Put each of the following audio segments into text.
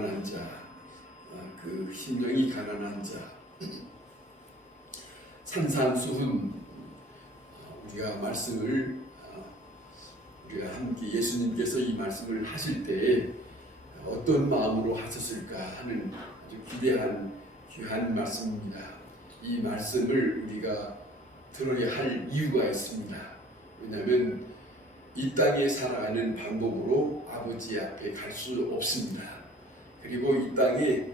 가난한 자, 그 심령이 가난한 자, 산산수훈 우리가 말씀을 우리가 함께 예수님께서 이 말씀을 하실 때에 어떤 마음으로 하셨을까 하는 아주 기대한 귀한 말씀입니다. 이 말씀을 우리가 들어야 할 이유가 있습니다. 왜냐하면 이 땅에 살아가는 방법으로 아버지 앞에 갈 수 없습니다. 그리고 이 땅에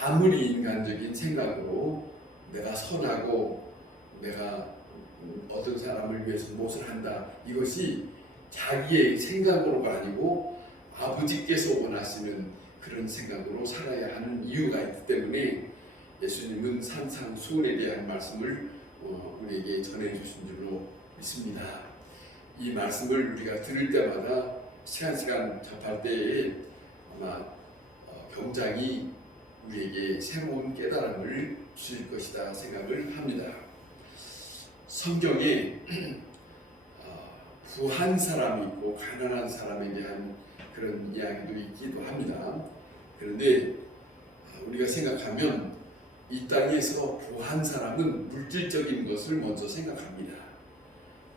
아무리 인간적인 생각으로 내가 선하고 내가 어떤 사람을 위해서 무엇을 한다, 이것이 자기의 생각으로가 아니고 아버지께서 원하시는 그런 생각으로 살아야 하는 이유가 있기 때문에 예수님은 산상수훈에 대한 말씀을 우리에게 전해주신 줄로 믿습니다. 이 말씀을 우리가 들을 때마다 시간 접할 때에 아마 굉장히 우리에게 새로운 깨달음을 주실 것이다 생각을 합니다. 성경에 부한 사람이 있고 가난한 사람에 대한 그런 이야기도 있기도 합니다. 그런데 우리가 생각하면 이 땅에서 부한 사람은 물질적인 것을 먼저 생각합니다.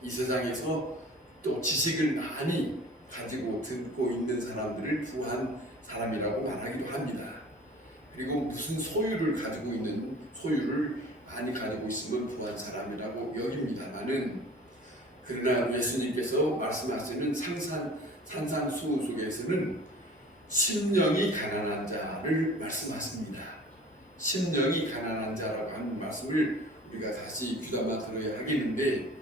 이 세상에서 또 지식을 많이 가지고 듣고 있는 사람들을 부한 사람이라고 말하기도 합니다. 그리고 무슨 소유를 가지고 있는, 소유를 많이 가지고 있으면 부한 사람이라고 여깁니다만은, 그러나 예수님께서 말씀하시는 산상수훈 속에서는 심령이 가난한 자를 말씀하십니다. 심령이 가난한 자라고 하는 말씀을 우리가 다시 귀담아 들어야 하겠는데,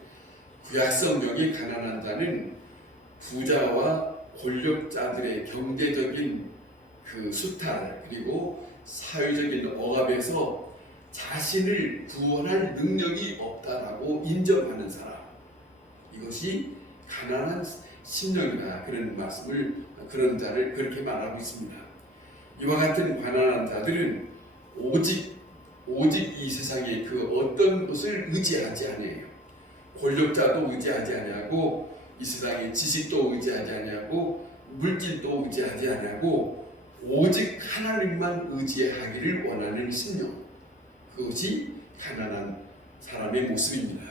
구약성경의 가난한 자는 부자와 권력자들의 경제적인 그 수탈, 그리고 사회적인 억압에서 자신을 구원할 능력이 없다라고 인정하는 사람, 이것이 가난한 심령이다, 그런 말씀을, 그런 자를 그렇게 말하고 있습니다. 이와 같은 가난한 자들은 오직 이 세상의 그 어떤 것을 의지하지 않아요. 권력자도 의지하지 아니하고, 이 세상의 지식도 의지하지 아니하고, 물질도 의지하지 아니하고, 오직 하나님만 의지하기를 원하는 심령, 그것이 가난한 사람의 모습입니다.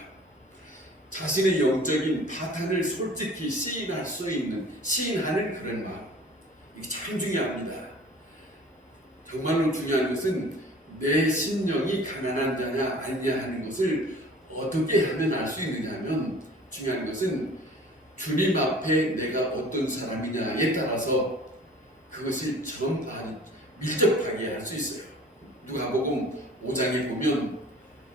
자신의 영적인 파탄을 솔직히 시인하는 그런 마음, 이게 참 중요합니다. 정말로 중요한 것은 내 심령이 가난한 자냐 아니냐 하는 것을 어떻게 하면 알 수 있느냐 하면, 중요한 것은 주님 앞에 내가 어떤 사람이냐에 따라서 그것을 아주 밀접하게 할 수 있어요. 누가복음 5장에 보면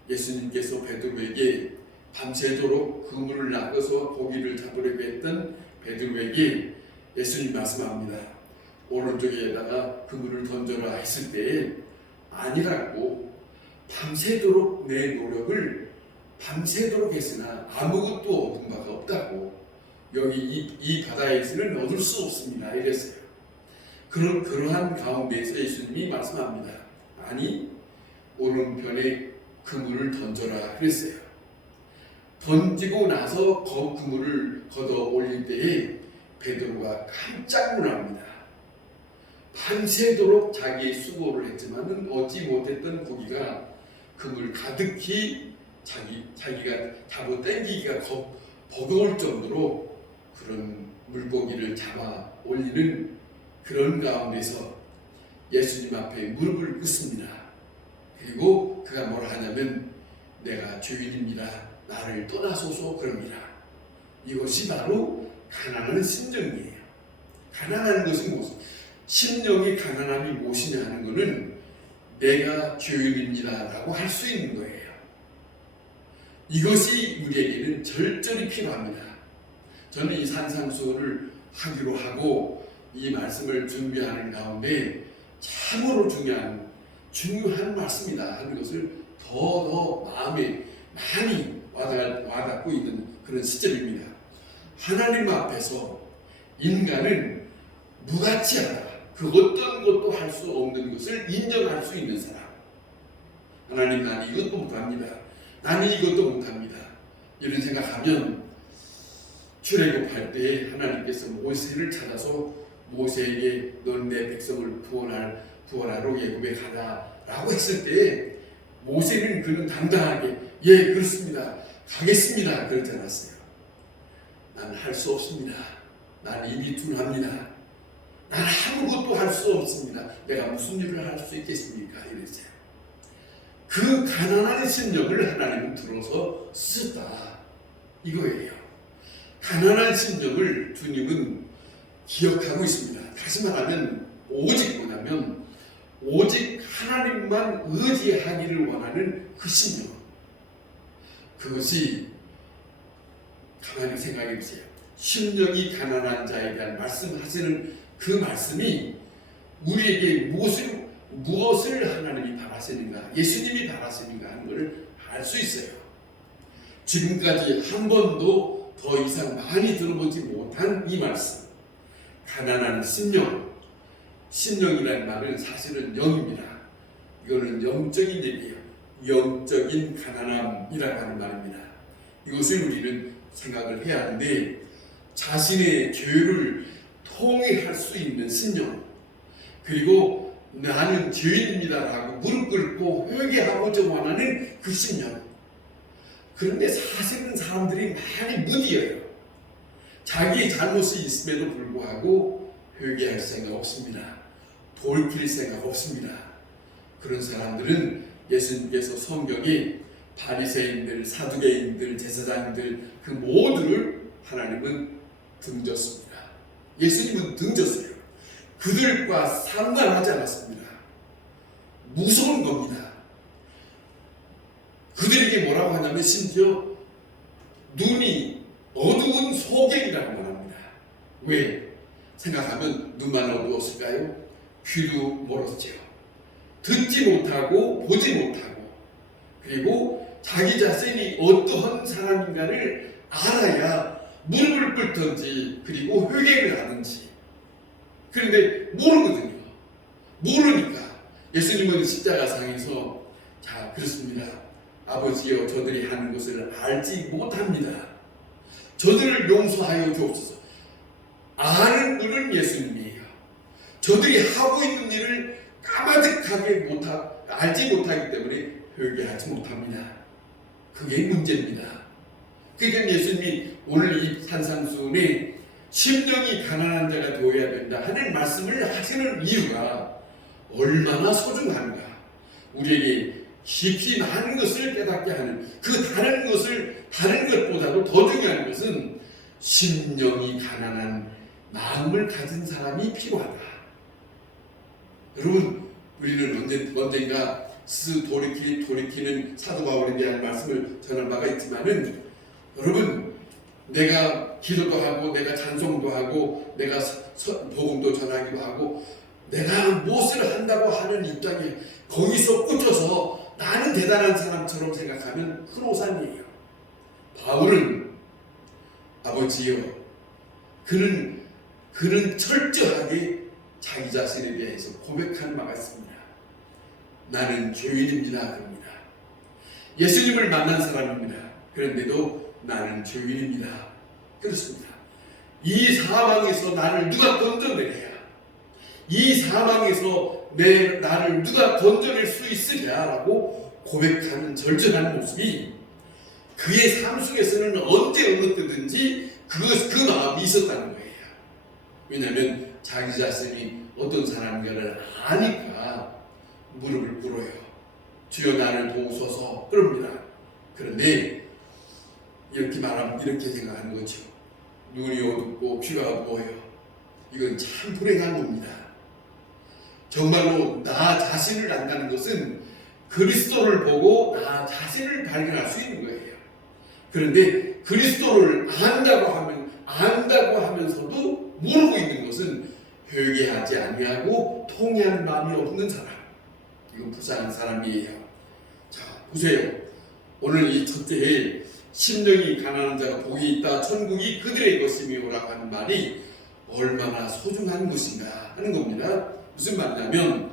예수님께서 베드로에게 밤새도록 그물을 낚아서 고기를 잡으려고 했던 베드로에게 예수님 말씀합니다. 오른쪽에다가 그물을 던져라 했을 때에 아니라고, 밤새도록 내 노력을 밤새도록 했으나 아무것도 얻은 바가 없다고, 여기 이 바다에서는 얻을 수 없습니다 이랬어요. 그러한 가운데에서 예수님이 말씀합니다. 아니, 오른편에 그물을 던져라 그랬어요. 던지고 나서 그물을 걷어 올릴 때에 베드로가 깜짝 놀랍니다. 밤새도록 자기의 수고를 했지만은 얻지 못했던 고기가 그물 가득히 자기가 잡아 당기기가 버거울 정도로 그런 물고기를 잡아 올리는 그런 가운데서 예수님 앞에 무릎을 꿇습니다. 그리고 그가 뭐라 하냐면, 내가 죄인입니다, 나를 떠나소서 그럽니다. 이것이 바로 가난한 심정이에요. 가난한 것은 무엇? 심령의 가난함이 무엇이냐 하는 것은 내가 죄인입니다 라고 할 수 있는 거예요. 이것이 우리에게는 절절히 필요합니다. 저는 이 산상수훈을 하기로 하고 이 말씀을 준비하는 가운데 참으로 중요한 말씀이다 하는 것을 더 마음에 많이 와닿고 있는 그런 시점입니다. 하나님 앞에서 인간은 무가치하다, 그 어떤 것도 할 수 없는 것을 인정할 수 있는 사람. 하나님, 나는 이것도 못합니다, 나는 이것도 못합니다, 이런 생각하면 출애굽할 때 하나님께서 모세를 찾아서 모세에게 넌 내 백성을 구원하러 애굽에 가라라고 했을 때 모세는 그는 당당하게 예 그렇습니다 가겠습니다 그러지 않았어요. 난 할 수 없습니다. 난 입이 둔합니다. 난 아무것도 할 수 없습니다. 내가 무슨 일을 할 수 있겠습니까? 이랬어요. 그 가난한 심령을 하나님은 들어서 쓰셨다 이거예요. 가난한 심령을 주님은 기억하고 있습니다. 다시 말하면 오직 뭐냐면 오직 하나님만 의지하기를 원하는 그 심령, 그것이 가만히 생각해 보세요. 심령이 가난한 자에 대한 말씀하시는 그 말씀이 우리에게 무엇을 하나님이 바라시는가, 예수님이 바라시는가 하는 것을 알 수 있어요. 지금까지 한 번도 더 이상 많이 들어보지 못한 이 말씀, 가난한 심령, 심령이라는 말은 사실은 영입니다. 이거는 영적인 얘기예요. 영적인 가난함이라고 하는 말입니다. 이것을 우리는 생각을 해야 하는데, 자신의 죄를 통회할 수 있는 심령, 그리고 나는 죄인입니다라고 무릎 꿇고 회개하고자 원하는 그 심령. 그런데 사실은 사람들이 많이 무디어요. 자기의 잘못이 있음에도 불구하고 회개할 생각 없습니다. 돌이킬 생각 없습니다. 그런 사람들은 예수님께서 성경에 바리새인들, 사두개인들, 제사장들 그 모두를 하나님은 등졌습니다. 예수님은 등졌어요. 그들과 상관하지 않았습니다. 무서운 겁니다. 그들에게 뭐라고 하냐면 심지어 눈이 어두운 소경이라고 말합니다. 왜? 생각하면 눈만 어두웠을까요? 귀도 멀었죠. 듣지 못하고 보지 못하고, 그리고 자기 자신이 어떠한 사람인가를 알아야 무릎을 꿇든지 그리고 회개를 하는지. 그런데 모르거든요. 모르니까 예수님은 십자가상에서 자 그렇습니다. 아버지여 저들이 하는 것을 알지 못합니다. 저들을 용서하여 주옵소서. 아는 분은 예수님이에요. 저들이 하고 있는 일을 까마득하게 알지 못하기 때문에 회개하지 못합니다. 그게 문제입니다. 그러니까 예수님이 오늘 이 산상수훈에 심령이 가난한 자가 되어야 된다 하는 말씀을 하시는 이유가 얼마나 소중한가. 우리에게 깊이 많은 것을 깨닫게 하는, 그 다른 것보다도 더 중요한 것은 심령이 가난한 마음을 가진 사람이 필요하다. 여러분, 우리는 언젠가 스스로 돌이키는 사도 바울에 대한 말씀을 전한 바가 있지만은, 여러분, 내가 기도도 하고 내가 찬송도 하고 내가 복음도 전하기도 하고 내가 무엇을 한다고 하는 입장에 거기서 꽂혀서 나는 대단한 사람처럼 생각하면 큰 오산이에요. 바울은 아버지여, 그는 철저하게 자기 자신에 대해서 고백하는 바가 있습니다. 나는 죄인입니다. 그럽니다. 예수님을 만난 사람입니다. 그런데도 나는 죄인입니다. 그렇습니다. 이 사망에서 나를 누가 건져내랴? 이 사망에서 나를 누가 건져낼 수 있으랴라고 고백하는 절절한 모습이 그의 삶 속에서는 언제 어느 때든지 그 마음이 있었다는 거예요. 왜냐하면 자기 자신이 어떤 사람인가를 아니까 무릎을 꿇어요. 주여 나를 도우소서 그럽니다. 그런데 이렇게 말하면 이렇게 생각하는 거죠. 눈이 어둡고 귀가 어두워요. 이건 참 불행한 겁니다. 정말로 나 자신을 안다는 것은 그리스도를 보고 나 자신을 발견할 수 있는 거예요. 그런데 그리스도를 안다고 하면서도 모르고 있는 것은 회개하지 아니하고 통회하는 마음이 없는 사람. 이건 불쌍한 사람이에요. 자, 보세요. 오늘 이 첫째에 심령이 가난한 자가 복이 있다. 천국이 그들의 것이며라고 하는 말이 얼마나 소중한 것인가 하는 겁니다. 무슨 말이냐면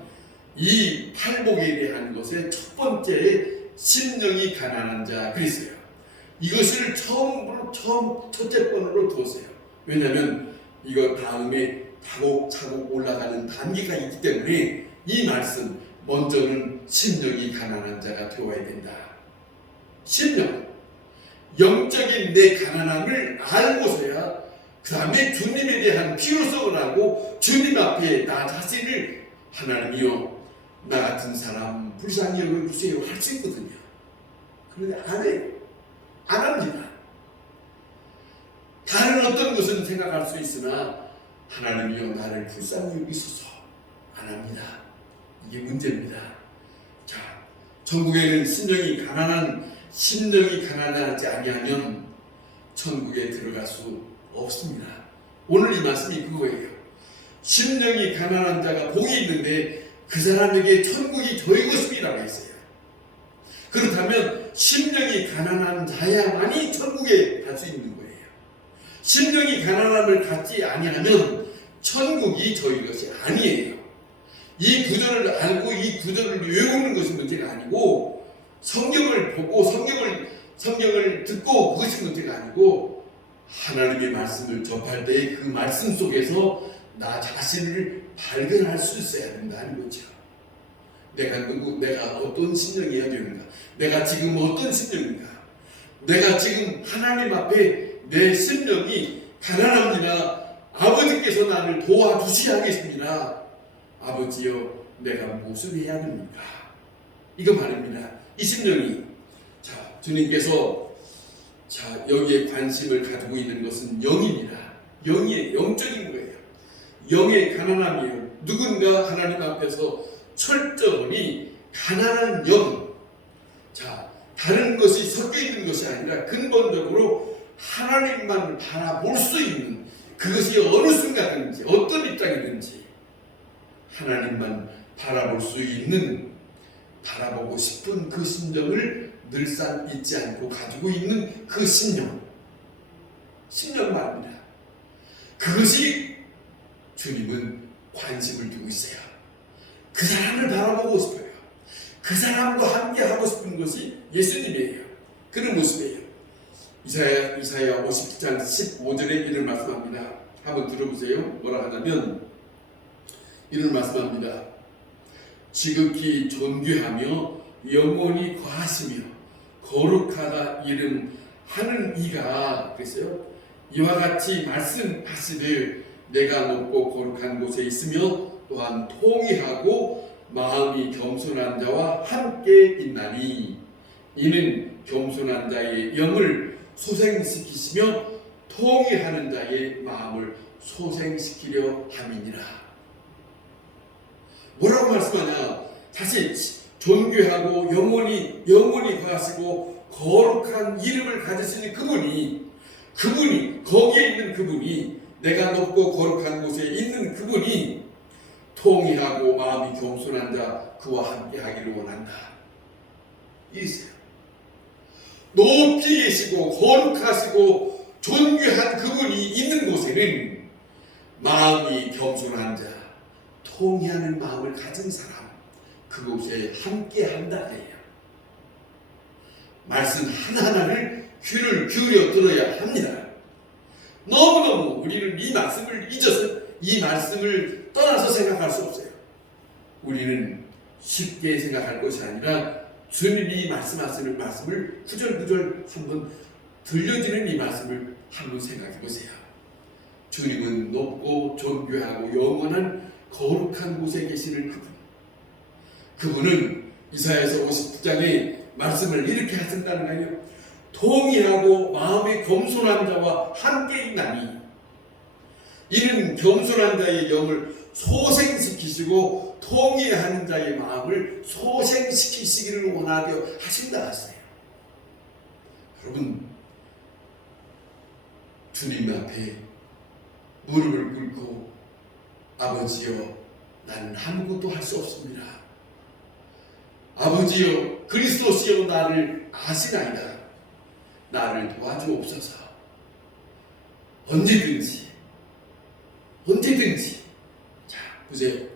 이 팔복에 대한 것의 첫 번째 심령이 가난한 자 그랬어요. 이것을 첫째 번으로 두었어요. 왜냐하면 이거 다음에 차곡차곡 올라가는 단계가 있기 때문에 이 말씀, 먼저는 심령이 가난한 자가 되어야 된다. 심령, 영적인 내 가난함을 알고서야 그 다음에 주님에 대한 필요성을 알고 주님 앞에 나 자신을 하나님이여 나 같은 사람 불쌍히 여겨주세요 할 수 있거든요. 그런데 안 해요. 안 합니다. 다른 어떤 것은 생각할 수 있으나 하나님이여 나를 불쌍히 여기소서 안 합니다. 이게 문제입니다. 자, 천국에는 심령이 가난하지 아니하면 천국에 들어갈 수 없습니다. 오늘 이 말씀이 그거예요. 심령이 가난한 자가 복이 있는데 그 사람에게 천국이 저의 것임이라고 했어요. 그렇다면 심령이 가난한 자야만이 천국에 갈 수 있는 거예요. 심령이 가난함을 갖지 아니하면 천국이 저희 것이 아니에요. 이 구절을 알고 이 구절을 외우는 것이 문제가 아니고 성경을 보고 성경을 듣고 그것이 문제가 아니고 하나님의 말씀을 접할 때 그 말씀 속에서 나 자신을 발견할 수 있어야 된다는 거죠. 내가 어떤 심령이어야 되는가? 내가 지금 어떤 심령인가? 내가 지금 하나님 앞에 내 심령이 가난합니다. 아버지께서 나를 도와주셔야 하겠습니다. 아버지여, 내가 무엇을 해야 됩니까? 이거 말입니다. 이 심령이. 자, 주님께서 여기에 관심을 가지고 있는 것은 영입니다. 영이에요. 영적인 거예요. 영의 가난함이에요. 누군가 하나님 앞에서 철저히 가난한 영. 자, 다른 것이 섞여 있는 것이 아니라 근본적으로 하나님만 바라볼 수 있는 그것이 어느 순간이든지 어떤 입장이든지 하나님만 바라볼 수 있는 바라보고 싶은 그 심정을 늘상 잊지 않고 가지고 있는 그 심령 말입니다. 그것이 주님은 관심을 두고 있어요. 그 사람을 바라보고 싶어요. 그 사람과 함께 하고 싶은 것이 예수님이에요. 그런 모습이에요. 이사야 57장 15절에 이런 말씀합니다. 한번 들어보세요. 뭐라 하냐면 이런 말씀합니다. 지극히 존귀하며 영원히 거하시며 거룩하다 이름 하는 이가 그랬어요. 이와 같이 말씀하시되 내가 높고 거룩한 곳에 있으며 또한 통의하고 마음이 겸손한 자와 함께 있나니 이는 겸손한 자의 영을 소생시키시며 통의하는 자의 마음을 소생시키려 함이니라. 뭐라고 말씀하냐? 다시 존귀하고 영원히 거하시고 거룩한 이름을 가지시는 그분이 거기에 있는 그분이 내가 높고 거룩한 곳에 있는 그분이 통의하고 마음이 겸손한 자 그와 함께 하기를 원한다. 이세요. 높이 계시고 거룩하시고 존귀한 그분이 있는 곳에는 마음이 겸손한 자, 통의하는 마음을 가진 사람 그곳에 함께 한다네요. 말씀 하나하나를 귀를 기울여 들어야 합니다. 너무너무 우리는 이 말씀을 잊어서 이 말씀을 떠나서 생각할 수 없어요. 우리는 쉽게 생각할 것이 아니라 주님이 말씀하시는 말씀을 구절구절 한번 들려주는 이 말씀을 한번 생각해 보세요. 주님은 높고 존귀하고 영원한 거룩한 곳에 계시는 그분은 이사야서 59장에 말씀을 이렇게 하신다는 거예요. 통의하고 마음의 겸손한 자와 함께 있나니 이는 겸손한 자의 영을 소생시키시고 통의하는 자의 마음을 소생시키시기를 원하려 하신다 하세요. 여러분, 주님 앞에 무릎을 꿇고 아버지여 나는 아무것도 할 수 없습니다. 아버지여 그리스도시여 나를 아시나이다. 나를 도와주옵소서. 언제든지 자 보세요.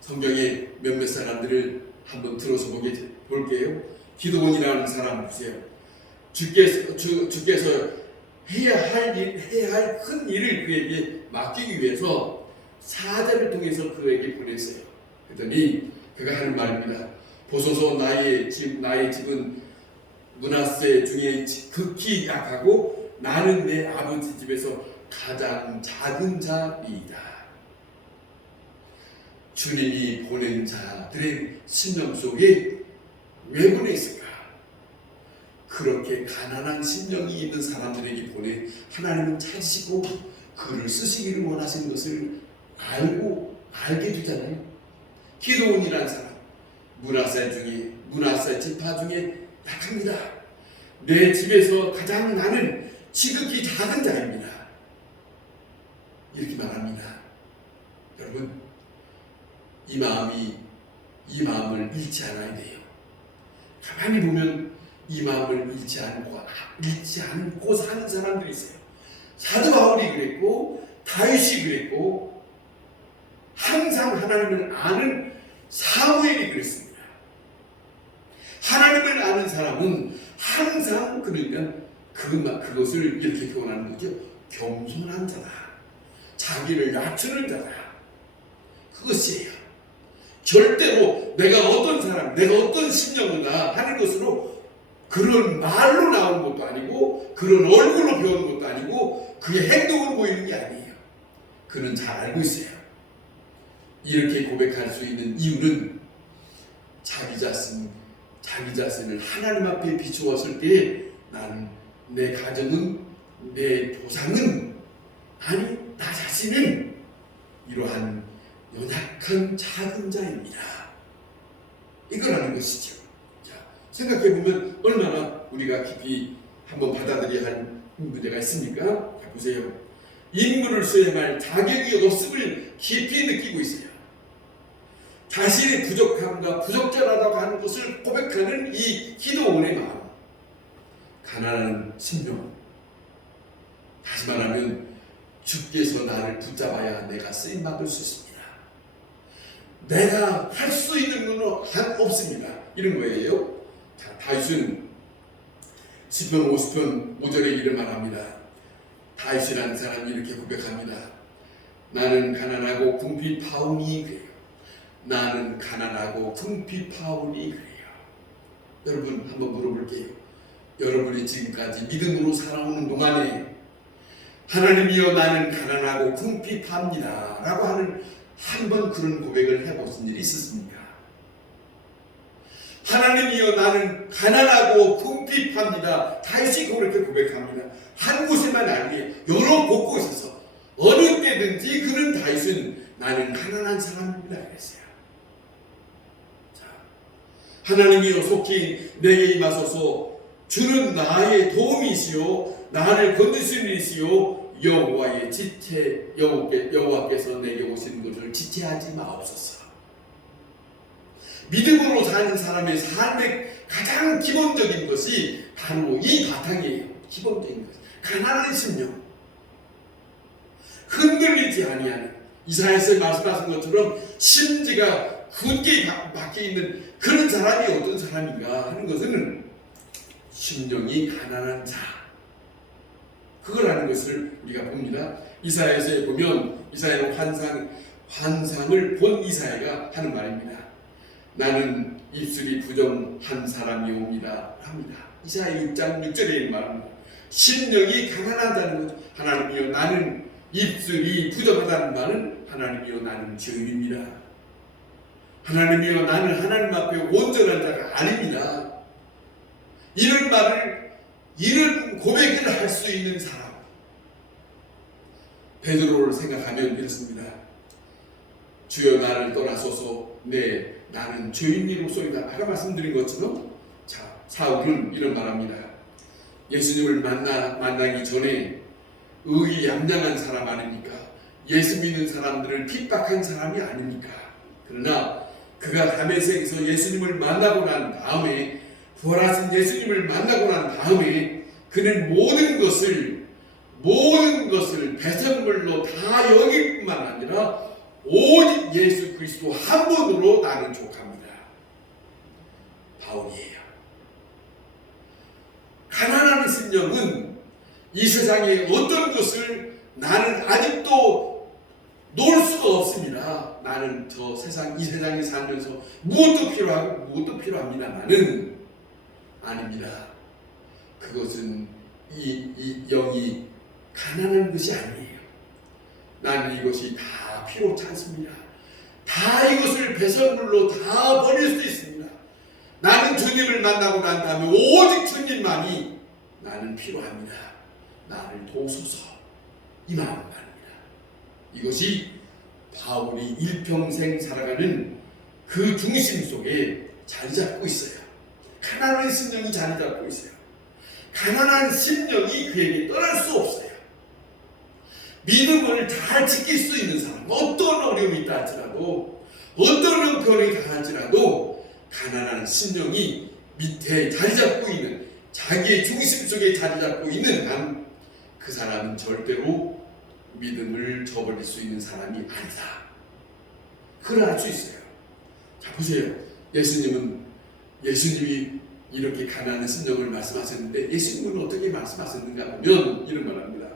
성경의 몇몇 사람들을 한번 들어서 볼게요. 기도원이라는 사람 보세요. 주께서 해야 할 큰 일을 그에게 맡기기 위해서 사자를 통해서 그에게 보냈어요. 그랬더니 그가 하는 말입니다. 보소서 나의 집은 므낫세 중에 극히 약하고 나는 내 아버지 집에서 가장 작은 자이다. 주님이 보낸 자들의 심령 속에 왜 보냈을까? 그렇게 가난한 심령이 있는 사람들에게 보내 하나님은 찾으시고 그를 쓰시기를 원하시는 것을 알게 되잖아요. 기도원이라는 사람, 므낫세 지파 중에 약합니다. 내 집에서 가장 나는 지극히 작은 자입니다. 이렇게 말합니다. 여러분, 이 마음을 잃지 않아야 돼요. 가만히 보면 이 마음을 잃지 않고 사는 사람들이 있어요. 사도 바울이 그랬고 다윗이 그랬고 항상 하나님을 아는 사무엘이 그랬습니다. 하나님을 아는 사람은 항상 그러니까 그것을 이렇게 표현하는 거죠. 겸손한 자다. 자기를 낮추는 자다. 그것이에요. 절대로 내가 어떤 사람, 내가 어떤 신령이다 하는 것으로 그런 말로 나오는 것도 아니고 그런 얼굴로 배우는 것도 아니고 그게 행동으로 보이는 게 아니에요. 그는 잘 알고 있어요. 이렇게 고백할 수 있는 이유는 자기 자신을 하나님 앞에 비추었을 때 나는 내 가정은 내 조상은 아니 나 자신은 이러한 연약한 작은 자입니다. 이거라는 것이죠. 자, 생각해보면 얼마나 우리가 깊이 한번 받아들여야 할 문제가 있습니까? 자, 보세요. 임무를 수행할 자격이 없음을 깊이 느끼고 있어요. 자신의 부족함과 부적절하다고 하는 것을 고백하는 이 기도원의 마음, 가난한 심령. 다시 말하면 주께서 나를 붙잡아야 내가 쓰임받을 수 있습니다. 내가 할 수 있는 건 없습니다. 이런 거예요. 자, 다윗은 시편 50편 5절에 이런 말합니다. 다윗이라는 사람이 이렇게 고백합니다. 나는 가난하고 궁핍하오니 그래요. 나는 가난하고 궁핍하오니 그래요. 여러분 한번 물어볼게요. 여러분이 지금까지 믿음으로 살아오는 동안에 하나님이여 나는 가난하고 궁핍합니다 라고 하는 한번 그런 고백을 해보신 일이 있었습니까? 하나님이여 나는 가난하고 궁핍합니다. 다윗이 그렇게 고백합니다. 한 곳에만 아니에요. 여러 곳곳에서 어느 때든지 그는 다윗은 나는 가난한 사람입니다 그랬어요. 하나님이여 속히 내게 임하소서. 주는 나의 도움이시요 나를 건지시는 이시요 여호와의 지체 여호와께서 내게 오시는 것을 지체하지 마옵소서. 믿음으로 사는 사람의 삶의 가장 기본적인 것이 바로 이 바탕이에요. 기본적인 것. 가난한 심령. 흔들리지 아니하는 이사야서 말씀하신 것처럼 심지가 굳게 박혀 있는 그런 사람이 어떤 사람인가 하는 것은 심령이 가난한 자. 그거라는 것을 우리가 봅니다. 이사야서에 보면 이사야는 환상을 본 이사야가 하는 말입니다. 나는 입술이 부정한 사람이옵니다 합니다. 이사야 6장 6절에 말합니다. 심령이 가난하다는 것. 하나님이여 나는 입술이 부정하다는 말은 하나님이여 나는 죄인입니다. 하나님이여 나는 하나님 앞에 온전한 자가 아닙니다. 이런 말을 이런 고백을 할 수 있는 사람 베드로를 생각하면 이렇습니다. 주여 나를 떠나소서 나는 죄인이로소이다. 아까 말씀드린 것처럼 자, 사울은 이런 말합니다. 예수님을 만나기 전에 의의 양양한 사람 아닙니까? 예수 믿는 사람들을 핍박한 사람이 아닙니까? 그러나 그가 다메섹에서 예수님을 만나고 난 다음에 부활하신 예수님을 만나고 난 다음에 그는 모든 것을 배설물로 다 여길 뿐만 아니라 오직 예수 그리스도 한 분으로 나는 족합니다. 바울이에요. 가난한 심령은 이 세상에 어떤 것을 나는 아직도 놓을 수가 없습니다. 나는 이 세상에 살면서 무엇도 필요하고 무엇도 필요합니다만은 아닙니다. 그것은 이 영이 가난한 것이 아니에요. 나는 이것이 다 필요치 않습니다. 다 이것을 배설물로 다 버릴 수 있습니다. 나는 주님을 만나고 난 다음에 오직 주님만이 나는 필요합니다. 나를 도우소서, 이 마음 말입니다. 이것이 바울이 일평생 살아가는 그 중심 속에 자리 잡고 있어요. 가난한 심령이 자리 잡고 있어요. 가난한 심령이 그에게 떠날 수 없어요. 믿음을 잘 지킬 수 있는 사람, 어떤 어려움이 있다 할지라도, 어떤 형편이 당할지라도 가난한 심령이 밑에 자리 잡고 있는, 자기의 중심 속에 자리 잡고 있는 한, 그 사람은 절대로 믿음을 저버릴 수 있는 사람이 아니다. 그걸 알 수 있어요. 자, 보세요. 예수님이 이렇게 가난한 심령을 말씀하셨는데, 예수님은 어떻게 말씀하셨는가 보면 이런 말 합니다.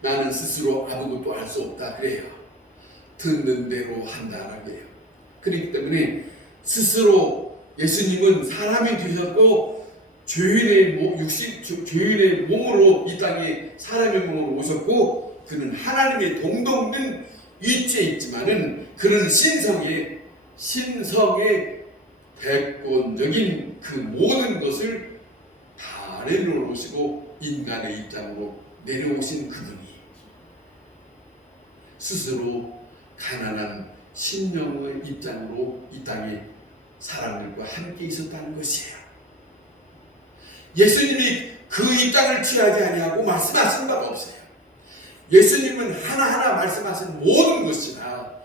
나는 스스로 아무것도 알 수 없다 그래요. 듣는 대로 한다라고 해요. 그렇기 때문에 스스로 예수님은 사람이 되셨고 죄인의 몸으로 이 땅에 사람의 몸으로 오셨고, 그는 하나님의 동등된 위치에 있지만은 그는 신성의 대권적인 그 모든 것을 다 내려놓으시고 인간의 입장으로 내려오신 그분이 스스로 가난한 심령의 입장으로 이 땅에 사람들과 함께 있었다는 것이에요. 예수님이 그 입장을 취하지 아니하고 말씀하신 바가 없어요. 예수님은 하나하나 말씀하신 모든 것이나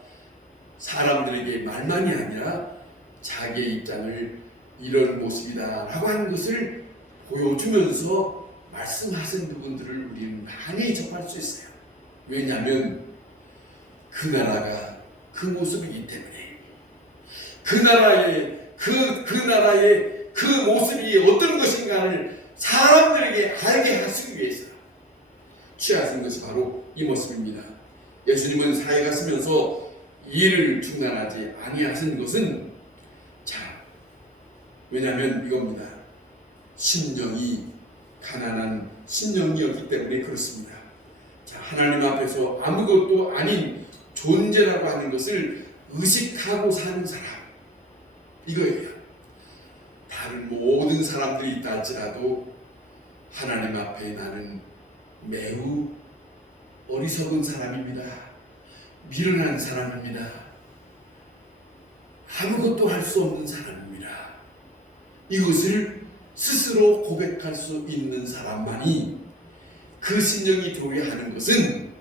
사람들에게 말만이 아니라 자기의 입장을 이런 모습이다 라고 하는 것을 보여주면서 말씀하신 부분들을 우리는 많이 접할 수 있어요. 왜냐하면 그 나라가 그 모습이기 때문에, 그 나라의 그 모습이 어떤 것인가를 사람들에게 알게 하시기 위해서 취하신 것이 바로 이 모습입니다. 예수님은 사회 가시면서 일을 중단하지 아니하신 것은 왜냐하면 이겁니다. 심령이 가난한 심령이었기 때문에 그렇습니다. 자, 하나님 앞에서 아무것도 아닌 존재라고 하는 것을 의식하고 사는 사람, 이거예요. 다른 모든 사람들이 있다 할지라도 하나님 앞에 나는 매우 어리석은 사람입니다. 미련한 사람입니다. 아무것도 할 수 없는 사람입니다. 이것을 스스로 고백할 수 있는 사람만이, 그 심령이 되어야 하는 것은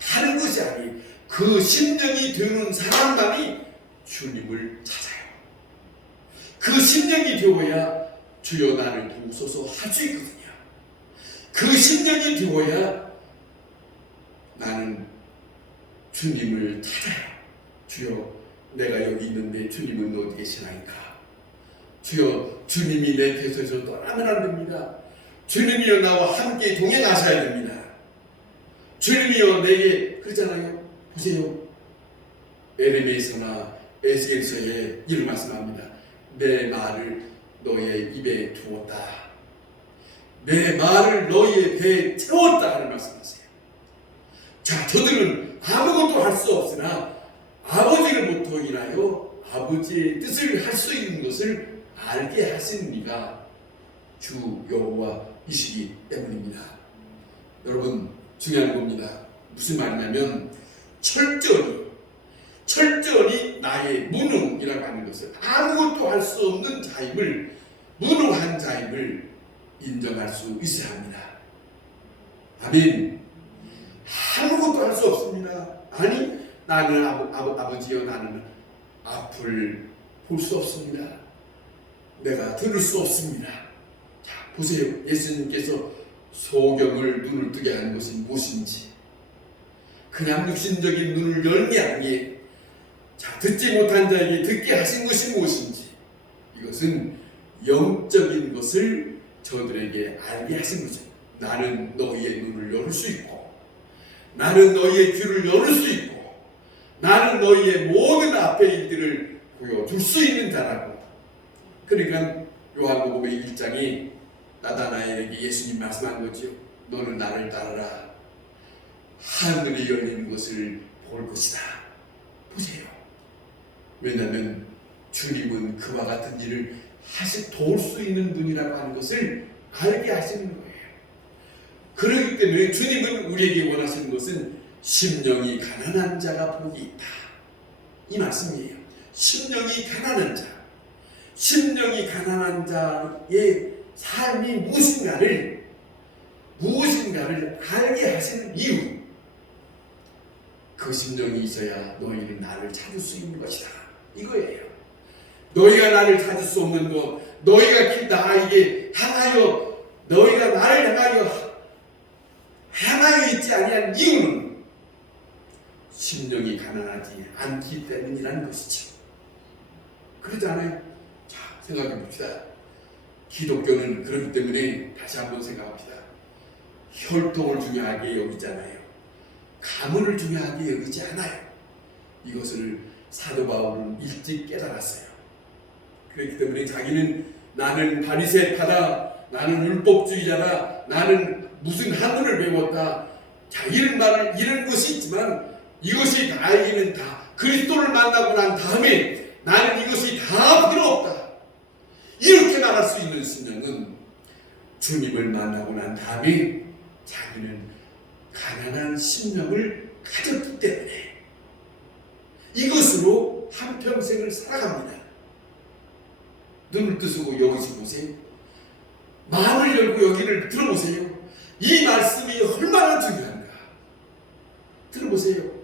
다른 것이 아니, 그 심령이 되는 사람만이 주님을 찾아요. 그 심령이 되어야 주여 나를 도우소서 할 수 있거든요. 그 심령이 되어야 나는 주님을 찾아요. 주여 내가 여기 있는데 주님은 어디 계시나이까? 주여 주님이 내 곁에서 떠나면 안 됩니다. 주님이여 나와 함께 동행하셔야 됩니다. 주님이여 내게, 그러잖아요. 보세요. 에레미야서나 에스겔서에 이런 말씀합니다. 내 말을 너의 입에 두었다. 내 말을 너의 배에 채웠다 하는 말씀이세요. 자, 저들은 아무것도 할 수 없으나 아버지로부터 인하여 아버지의 뜻을 할 수 있는 것을 알게 하신 이가 주 여호와이시기 때문입니다. 여러분, 중요한 겁니다. 무슨 말이냐면 철저히 나의 무능이라고 하는 것을, 아무것도 할 수 없는 자임을, 무능한 자임을 인정할 수 있어야 합니다. 아멘. 아무것도 할 수 없습니다. 아니, 나는 아버지여 나는 앞을 볼 수 없습니다. 내가 들을 수 없습니다. 자, 보세요. 예수님께서 소경을 눈을 뜨게 하는 것이 무엇인지, 그냥 육신적인 눈을 열는 게 아니에요. 자, 듣지 못한 자에게 듣게 하신 것이 무엇인지, 이것은 영적인 것을 저들에게 알게 하신 거죠. 나는 너희의 눈을 열 수 있고, 나는 너희의 귀를 열을 수 있고 나는 너희의 모든 앞의 일들을 보여줄 수 있는 자라고. 그러니까 요한복음의 1장이 나다나엘에게 예수님 말씀한 거지요. 너는 나를 따르라. 하늘이 열리는 것을 볼 것이다. 보세요. 왜냐하면 주님은 그와 같은 일을 도울 수 있는 분이라고 하는 것을 알게 하시는 거예요. 그렇기 때문에 주님은 우리에게 원하시는 것은 심령이 가난한 자가 복이 있다. 이 말씀이에요. 심령이 가난한 자. 심령이 가난한 자의 삶이 무엇인가를 알게 하시는 이유. 그 심령이 있어야 너희는 나를 찾을 수 있는 것이다. 이거예요. 너희가 나를 찾을 수 없는 것, 너희가 나에게 향하여, 너희가 나를 향하여 있지 아니한 이유는 심령이 가난하지 않기 때문이라는 것이죠. 그러지 않아요? 자, 생각해 봅시다. 기독교는 그렇기 때문에 다시 한번 생각합시다. 혈통을 중요하게 여기잖아요. 가문을 중요하게 여기지 않아요. 이것을 사도 바울은 일찍 깨달았어요. 그렇기 때문에 자기는 나는 바리새파다, 나는 율법주의자다, 나는 무슨 학문을 배웠다, 자 이런 것이 있지만 이것이 나에게는 다 그리스도를 만나고 난 다음에 나는 이것이 다 필요 없다. 이렇게 말할 수 있는 신령은 주님을 만나고 난 다음에 자기는 가난한 심령을 가졌기 때문에 이것으로 한평생을 살아갑니다. 눈을 뜨시고 여기서 보세요. 마음을 열고 여기를 들어보세요. 이 말씀이 얼마나 중요한가. 들어보세요.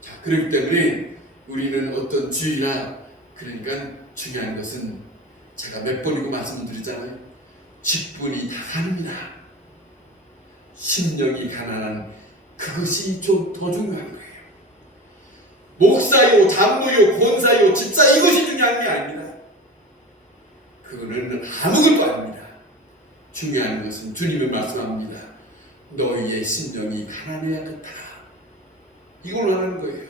자, 그렇기 때문에 우리는 어떤 주의나 그러니까 중요한 것은 제가 몇 번이고 말씀드리잖아요. 직분이 다릅니다. 심령이 가난한 그것이 좀 더 중요한 거예요. 목사요, 장로요, 권사요, 집사 이것이 중요한 게 아닙니다. 그거는 아무것도 아닙니다. 중요한 것은 주님이 말씀합니다. 너희의 심령이 가난해야겠다. 이걸 말하는 거예요.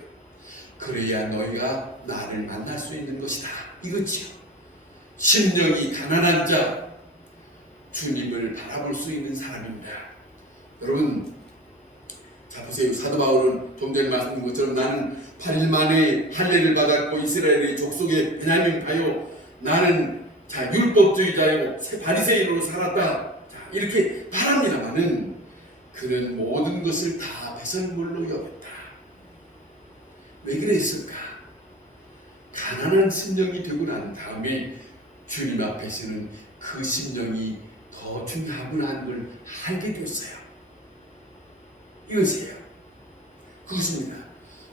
그래야 너희가 나를 만날 수 있는 것이다. 이거지요. 심령이 가난한 자, 주님을 바라볼 수 있는 사람입니다. 여러분, 자 보세요. 사도 바울은 좀 전에 말씀드린 것처럼 나는 8일 만에 할례를 받았고 이스라엘의 족속에 베냐민파요. 나는 율법주의자요, 바리새인으로 살았다. 자, 이렇게 말합니다마는 그는 모든 것을 다 배설물로 여겼다. 왜 그랬을까? 가난한 심령이 되고 난 다음에 주님 앞에서는 그 심령이 더 중요하구나 하는 걸 알게 됐어요. 이것이에요. 그것입니다.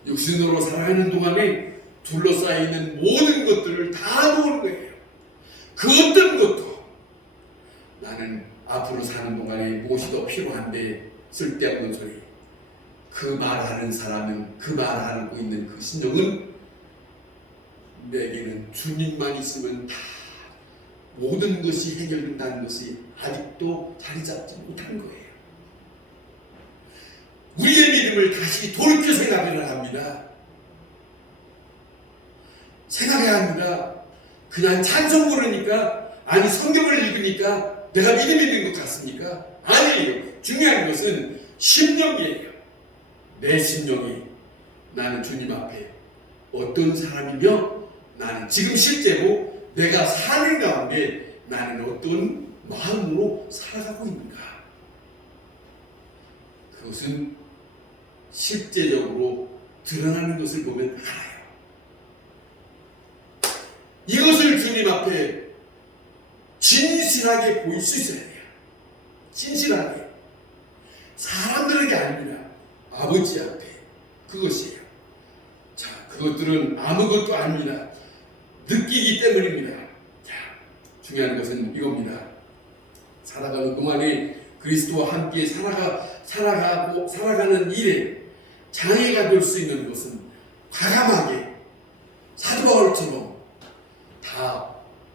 육신으로 살아가는 동안에 둘러싸여 있는 모든 것들을 다 놓은 거예요. 그 어떤 것도 나는 앞으로 사는 동안에 무엇이 더 필요한데 쓸데없는 소리. 그 말하는 사람은 그 말하고 있는 그 신령은 내게는 주님만 있으면 다 모든 것이 해결된다는 것이 아직도 자리 잡지 못한 거예요. 우리의 믿음을 다시 돌이켜 생각해야 합니다. 생각해야 합니다. 그냥 찬송 부르니까, 아니 성경을 읽으니까 내가 믿음 있는 것 같습니까? 아니에요. 중요한 것은 심령이에요. 내 심령이 나는 주님 앞에 어떤 사람이며 나는 지금 실제로 내가 사는 가운데 나는 어떤 마음으로 살아가고 있는가. 그것은 실제적으로 드러나는 것을 보면 알아요. 이것을 주님 앞에 진실하게 보일 수 있어야 돼요. 진실하게. 사람들에게 아닙니다. 아버지 앞에. 그것이에요. 자, 그것들은 아무것도 아닙니다. 느끼기 때문입니다. 자, 중요한 것은 이겁니다. 살아가는 동안에 그리스도와 함께 살아가는 일에 장애가 될 수 있는 것은 과감하게 사도 바울처럼 다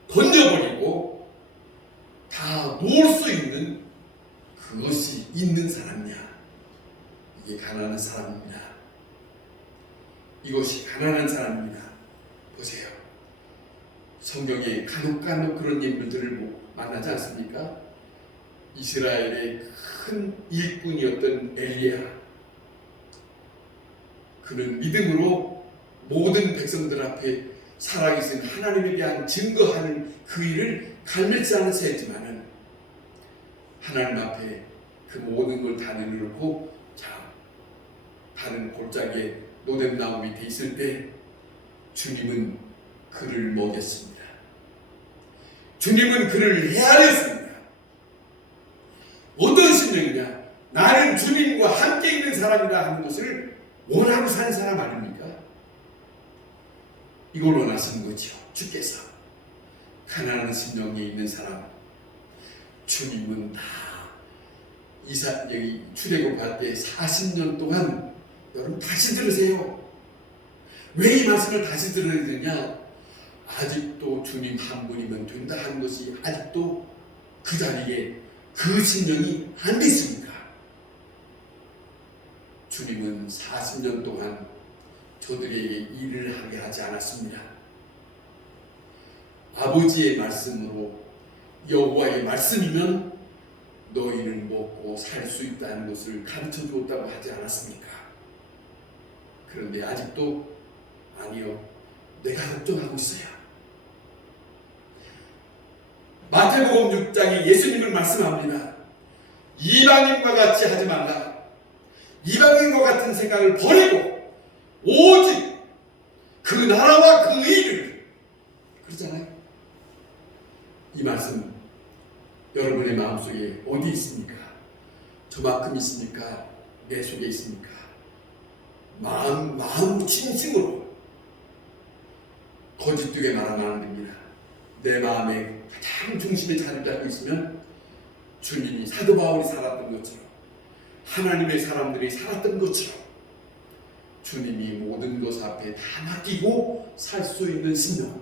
던져버리고 다 놓을 수 있는 그것이 있는 사람이야. 가난한 사람입니다. 보세요. 성경에 간혹 그런 인물들을 만나지 않습니까? 이스라엘의 큰 일꾼이었던 엘리야. 그는 믿음으로 모든 백성들 앞에 살아계신 하나님에 대한 증거하는 그 일을 갈멸치 않으려 했지만은 하나님 앞에 그 모든 걸 다 내려놓고 다른 골짜기에 노뎀나무 밑에 있을 때 주님은 그를 먹였습니다. 주님은 그를 헤아렸습니다. 어떤 심령이냐? 나는 주님과 함께 있는 사람이다 하는 것을 원하고 사는 사람 아닙니까? 이걸 원하시는 거죠. 주께서 가난한 심령에 있는 사람, 주님은 다 여기 출애굽할 때 40년 동안, 여러분 다시 들으세요. 왜 이 말씀을 다시 들어야 되냐? 아직도 주님 한 분이면 된다 하는 것이 아직도 그 자리에 그 심령이 안 됐습니까? 주님은 40년 동안 저들에게 일을 하게 하지 않았습니다. 아버지의 말씀으로, 여호와의 말씀이면 너희는 먹고 살 수 있다는 것을 가르쳐 주었다고 하지 않았습니까? 그런데 아직도 아니요, 내가 걱정하고 있어요. 마태복음 6장에 예수님은 말씀합니다. 이방인과 같이 하지 말라. 이방인과 같은 생각을 버리고 오직 그 나라와 그 의를, 그러잖아요. 이 말씀 여러분의 마음속에 어디 있습니까? 저만큼 있습니까? 내 속에 있습니까? 마음 진심으로 거짓되게 말하면 안 됩니다. 내 마음의 가장 중심에 자리 잡고 있으면 주님이 사도 바울이 살았던 것처럼, 하나님의 사람들이 살았던 것처럼 주님이 모든 것 앞에 다 맡기고 살 수 있는 심령,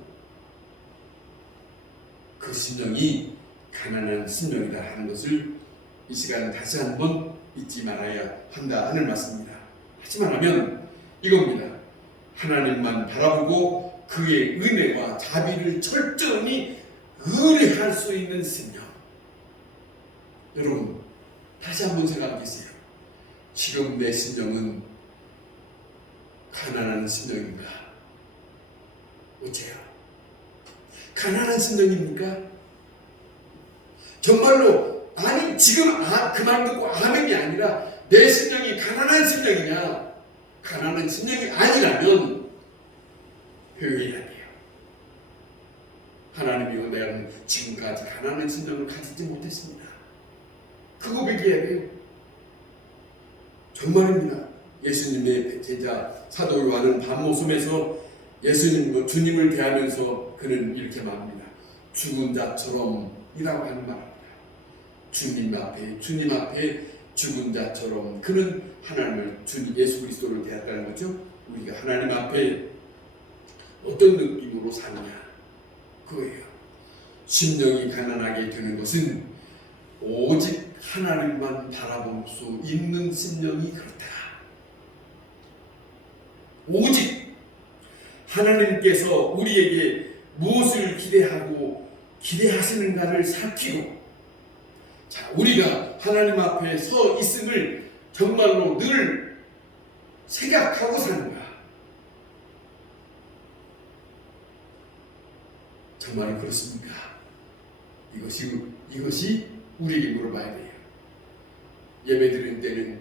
그 심령이 가난한 심령이다 하는 것을 이 시간 다시 한번 잊지 말아야 한다 하는 말씀입니다. 하지만 하면 이겁니다. 하나님만 바라보고 그의 은혜와 자비를 철저히 의뢰할 수 있는 심령. 여러분 다시 한번 생각해 보세요. 지금 내 심령은 가난한 심령인가? 어째요? 가난한 심령입니까? 정말로 아니 지금 그 말 듣고 아멘이 아니라 내 심령이 가난한 심령이냐? 가난한 심령이 아니라면 회개해야 돼요. 하나님이여, 내가 지금까지 가난한 심령을 가지지 못했습니다. 그 고백해야 돼요. 정말입니다. 예수님의 제자 사도 요한은 밤모섬에서 주님을 대하면서 그는 이렇게 말합니다. 죽은 자처럼 이라고 하는 말입니다. 주님 앞에 죽은 자처럼 그는 하나님을, 예수 그리스도를 대했다는 거죠. 우리가 하나님 앞에 어떤 느낌으로 사느냐, 그거예요. 심령이 가난하게 되는 것은 오직 하나님만 바라볼 수 있는 심령이 그렇다. 오직 하나님께서 우리에게 무엇을 기대하시는가를 살피고, 우리가 하나님 앞에 서 있음을 정말로 늘 생각하고 사는가? 정말 그렇습니까? 이것이 우리에게 물어봐야 돼요. 예배 드리는 때는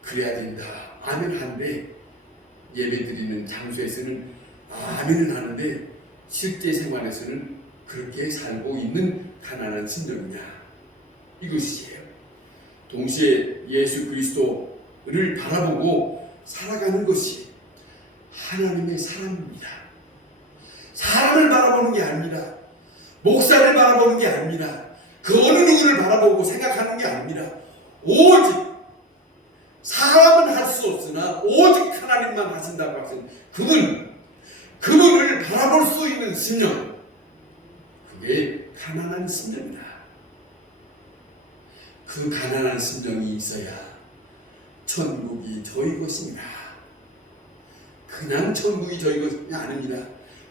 그래야 된다, 아멘 하는데, 예배 드리는 장소에서는 아멘은 하는데 실제 생활에서는 그렇게 살고 있는 가난한 심령이냐? 이것이에요. 동시에 예수 그리스도를 바라보고 살아가는 것이 하나님의 사람입니다. 사람을 바라보는 게 아닙니다. 목사를 바라보는 게 아닙니다. 그 어느 누구를 바라보고 생각하는 게 아닙니다. 오직 사람은 할 수 없으나 오직 하나님만 하신다고 하신 그분을 바라볼 수 있는 심령, 그게 가난한 심령이다. 그 가난한 심령이 있어야 천국이 저희 것입니다. 그 그냥 천국이 저희 것이 아닙니다.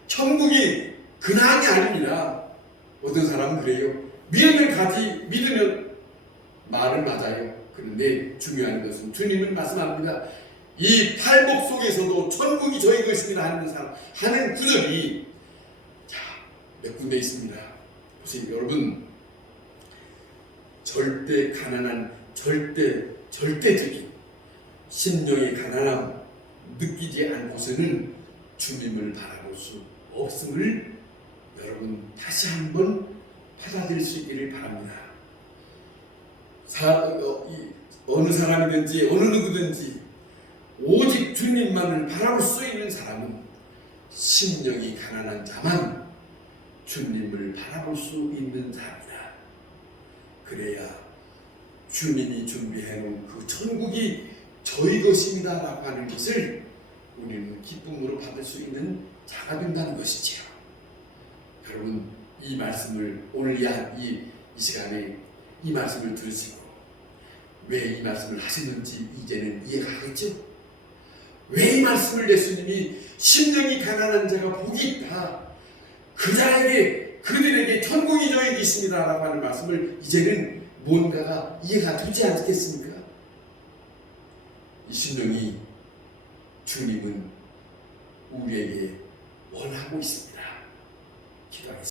천국이 근한이 아닙니다. 어떤 사람은 그래요. 믿으면 말은 맞아요. 그런데 중요한 것은 주님은 말씀합니다. 이 팔복 속에서도 천국이 저희 것입니다 하는 구절이 몇 군데 있습니다. 보세요, 여러분. 절대 가난한 절대적인 심령의 가난함 느끼지 않고서는 주님을 바라볼 수 없음을 여러분 다시 한번 받아들일 수 있기를 바랍니다. 어느 사람이든지 어느 누구든지 오직 주님만을 바라볼 수 있는 사람은 심령이 가난한 자만 주님을 바라볼 수 있는 자입니다. 그래야 주님이 준비해놓은 그 천국이 저희 것입니다 라고 하는 것을 우리는 기쁨으로 받을 수 있는 자가 된다는 것이지요. 여러분, 이 말씀을 오늘 이 시간에 이 말씀을 들으시고 왜 이 말씀을 하시는지 이제는 이해가 가겠죠? 왜 이 말씀을 예수님이 심령이 가난한 자가 복이 있다, 그들에게 천국이 저희 있습니다 라고 하는 말씀을 이제는 뭔가가 이해가 되지 않겠습니까? 이 심령이 주님은 우리에게 원하고 있습니다. 기도하겠습니다.